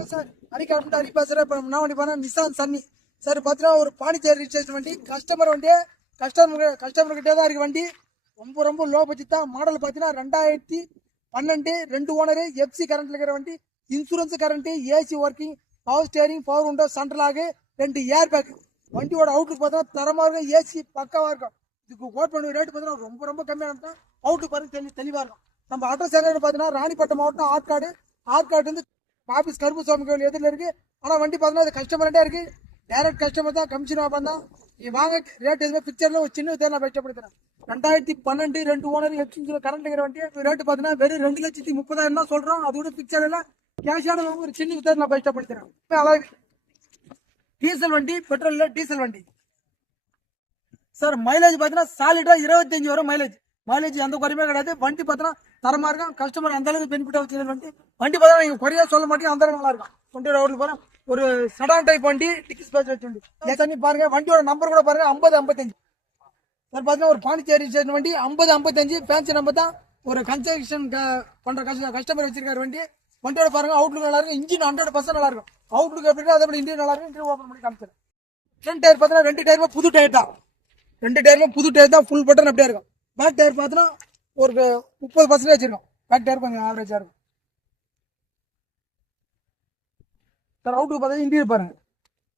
வணக்கம் சார். அடிக்காட்டு அடிப்பா சார். இப்போ நான் வண்டி போனா நிசான் சன்னி சார். பார்த்தீங்கன்னா ஒரு பாண்டிச்சேரி ரிஜிஸ்ட்ரேஷன் வண்டி. கஸ்டமர் கிட்டே தான் இருக்கு வண்டி. ரொம்ப லோ பட்ஜெட் தான். மாடல் பார்த்தீங்கன்னா 2012 2 ஓனரு எஃப்சி கரண்ட்ல இருக்கிற வண்டி. Insurance current, AC working, power steering, power window, central ஆகு, 2 ஏர் பேக். வண்டியோட அவுட்லுக் பார்த்தீங்கன்னா தரமா இருக்கும். ஏசி பக்காவா இருக்கும். இதுக்கு கோட் பண்ண ரேட் பார்த்தீங்கன்னா ரொம்ப கம்மியாக இருக்கும். அவுட்டு பாருங்க தெளிவா இருக்கும். நம்ம அட்ரஸ் எங்கன்னு பார்த்தீங்கன்னா ராணிப்பட்டம் மாவட்டம் ஆற்காடு வந்து ஆபீஸ் கருப்பு சுவாமி கோயில் எதிரில் இருக்கு. ஆனா வண்டி பார்த்தீங்கன்னா அது கஸ்டமர்கிட்டே இருக்கு. டைரக்ட் கஸ்டமர் தான், கமிஷன் தான். நீ வாங்க ரேட் எதுவுமே பிக்சர்ல ஒரு சின்ன வித்தியாசம் நான் கஷ்டப்படுத்துறேன். 2012 2 ஓனர் எக்ஸ்சேஞ்ச் கரண்ட் இருக்கிற வண்டி ரேட்டு பார்த்தீங்கன்னா வெறும் 2,30,000 தான் சொல்றோம். அதோட பிக்சர் எல்லாம் கேஷான ஒரு சின்ன வித்தியாசம் நான் கஷ்டப்படுத்துறேன். டீசல் வண்டி, பெட்ரோல் டீசல் வண்டி சார். மைலேஜ் பார்த்தீங்கன்னா சாலிடா 25 வரும் மைலேஜ் எந்த குறையுமே கிடையாது. வண்டி பார்த்தீங்கன்னா தரமா இருக்கும். கஸ்டமர் அந்த அளவுக்கு பெனிஃபிட்டா வச்சு வண்டி பார்த்தீங்கன்னா நீங்க குறையா சொல்ல மாட்டீங்க, அந்த அளவுக்கு நல்லா இருக்கும். வண்டியோட அவுட்லுக் பாருங்க. ஒரு சடான் டைப் வண்டி, டிக்கி ஸ்பேஸ் வச்சு வண்டி பாருங்க. வண்டியோட நம்பர் கூட பாருங்க 5055 சார். பார்த்தீங்கன்னா ஒரு பாண்டிச்சேரி ஸ்டேஷன் வண்டி 5055 ஃபேன்சி நம்பர் தான். ஒரு கன்ஸ்ட்ரக்ஷன் பண்ற கஸ்டமர் வச்சிருக்காரு வண்டி. வண்டியோட பாருங்க அவுட்லுக் நல்லா இருக்கும். இன்ஜின் 100% நல்லா இருக்கும். அவுட்லுக் எப்படி அதே போல இன்ஜின் நல்லா இருக்கும். இன்ஜின் ஓபன் பண்ணி காமிச்சிடும். ஃப்ரண்ட் டயர் பார்த்தீங்கன்னா 2 டயருமே புது டயர் தான். ஃபுல் பட்டன் அப்படியே இருக்கும். பேக் டயர் பார்த்தீங்கன்னா ஒரு 30% இருக்கும். பேக் டயர் கொஞ்சம் ஆவரேஜா இருக்கும் சார். அவுட்டுக்கு பார்த்தா இன்டீரியர் பாருங்க.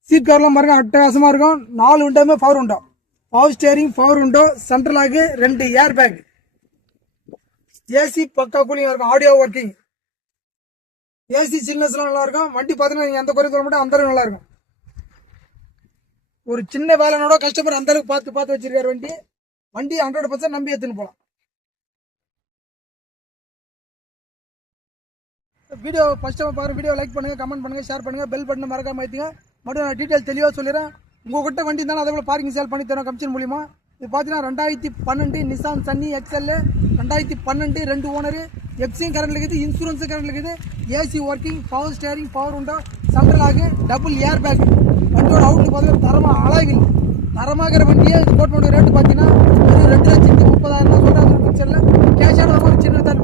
சீட் கவர்லாம் பாருங்க அட்டகாசமா இருக்கும். 4 விண்டோமே power window, power steering, power window, central ஆகு, 2 ஏர் பேக், ஏசி பக்கா கூலிங்கா இருக்கும். ஆடியோ ஒர்க்கிங், ஏசி சில்னஸ் எல்லாம் நல்லா இருக்கும். வண்டி பார்த்தீங்கன்னா நீங்க எந்த குறையும் சொல்ல மாட்டோம், அந்த அளவுக்கு நல்லா இருக்கும். ஒரு சின்ன வேலைனோட கஸ்டமர் அந்த அளவுக்கு பார்த்து வச்சிருக்காரு வண்டி 100% நம்பி எடுத்துன்னு போலாம். வீடியோ ஃபர்ஸ்ட் டைம் பாருங்க. வீடியோ லைக் பண்ணுங்க, கமெண்ட் பண்ணுங்க, ஷேர் பண்ணுங்க, பெல் பட்டனை மறக்காம ஏத்துங்க. மட்டும் நான் டீடைல் தெளிவா சொல்லிடுறேன். உங்ககிட்ட வண்டி இருந்தாலும் அதே போல பார்க்கிங் சேல் பண்ணி தரோம் கமிஷன் மூலியமா. இது பார்த்தீங்கன்னா 2012 Nissan Sunny XL 2012 2 owner FC current இருக்குது, இன்சூரன்ஸ் கரண்ட் இருக்குது, AC working, power steering, power window, central ஆகு, டபுள் ஏர் பேக். வண்டியோட அவுட்லுக் பார்த்தீங்கன்னா தரமா அழகில் தரமாகிற வண்டியே இது கோட் பண்ண ரேட்டு பார்த்தீங்கன்னா 2,30,000 தான் சொல்றேன். பிக்சர்ல கேஷான ஒரு சின்ன தான்